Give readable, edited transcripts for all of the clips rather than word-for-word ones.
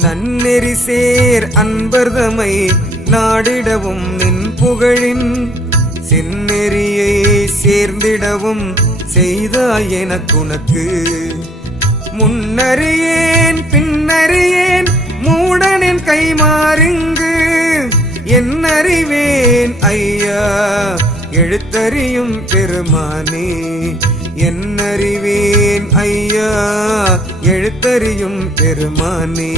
நன்னெறி சேர் அன்பர்தமை நாடிடவும் நின் புகழின் செந்நெறியை சேர்ந்திடவும் செய்தாய் எனக்குனக்கு. முன்னறியேன் பின்னறியேன் மூடனின் கைமாறிங்கு என்னறிவேன் ஐயா எழுத்தறியும் பெருமானே. என்னறிவேன் ஐயா எழுத்தறியும் பெருமானே.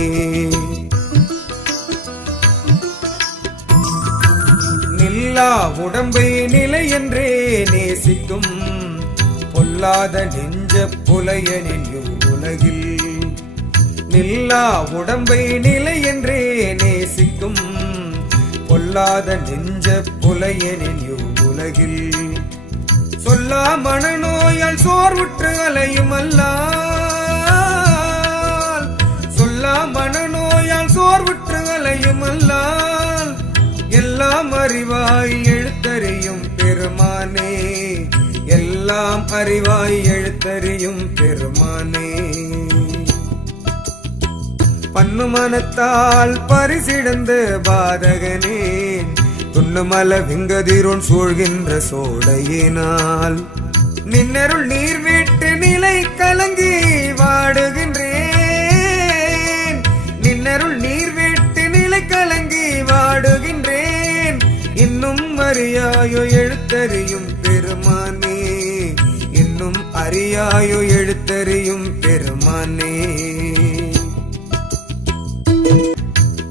நில்லா உடம்பை நிலை என்றே நேசிக்கும் பொல்லாத நெஞ்ச புலையனின் உலகில். நில்லா உடம்பை நிலை என்றே நேசிக்கும் பொல்லாத நெஞ்ச புலையனின் உலகில். சொல்லா மனநோயால் சோர்வுற்று அலையும் அல்லால். சொல்லா மனநோயால் சோர்வுற்று அலையும் அல்லால். எல்லாம் அறிவாய் எழுத்தறியும் பெருமானே. எல்லாம் அறிவாய் எழுத்தறியும் பெருமானே. பன்னு மனத்தால் பரிசிடந்த பாதகனே துண்ணுமல விங்கதிரோன் சூழ்கின்ற சோடையினால். நின்னருள் நீர் விட்டு நிலை கலங்கி வாடுகின்றேன். நின்னருள் நீர் விட்டு நிலை கலங்கி வாடுகின்றேன். இன்னும் அறியாயோ எழுத்தறியும் பெருமானே. இன்னும் அறியாயோ எழுத்தறியும் பெருமானே.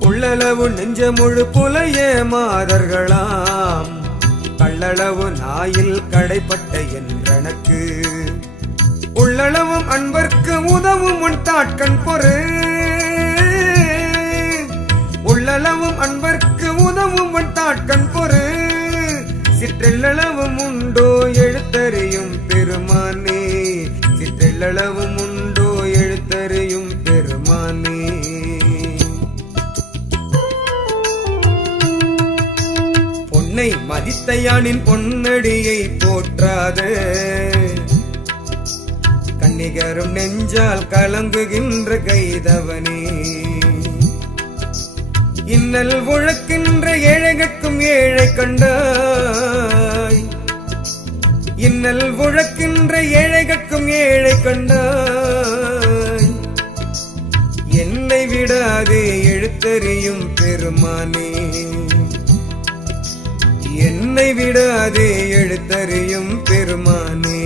உள்ளளவு நெஞ்சமுழு புலைய மாதர்களாம் கள்ளளவு நாயில் கடைப்பட்ட என்றனக்கு. உள்ளளவும் அன்பர்க்கு உதவும் உன் தாட்கண் பொறு. உள்ளளவும் அன்பர்க்கு உதவும் உன் தாட்கண் பொறு. சிற்றெள்ளளவும் உண்டோ எழுத்தறியும் பெருமானே. சிற்றெள்ளளவும் உண்டோ எழுத்தறியும் பெருமானே. பொன்னை மதித்தையானின் பொன்னடியை போற்றாத கன்னிகரும் நெஞ்சால் கலங்குகின்ற கைதவனே. இன்னல் உழக்கின்ற ஏழைகட்கும் ஏழை கண்டாய். இன்னல் உழக்கின்ற ஏழைகட்கும் ஏழை கண்டாய். என்னை விடாதே எழுத்தறியும் பெருமானே. என்னை விடாதே எழுத்தறியும் பெருமானே.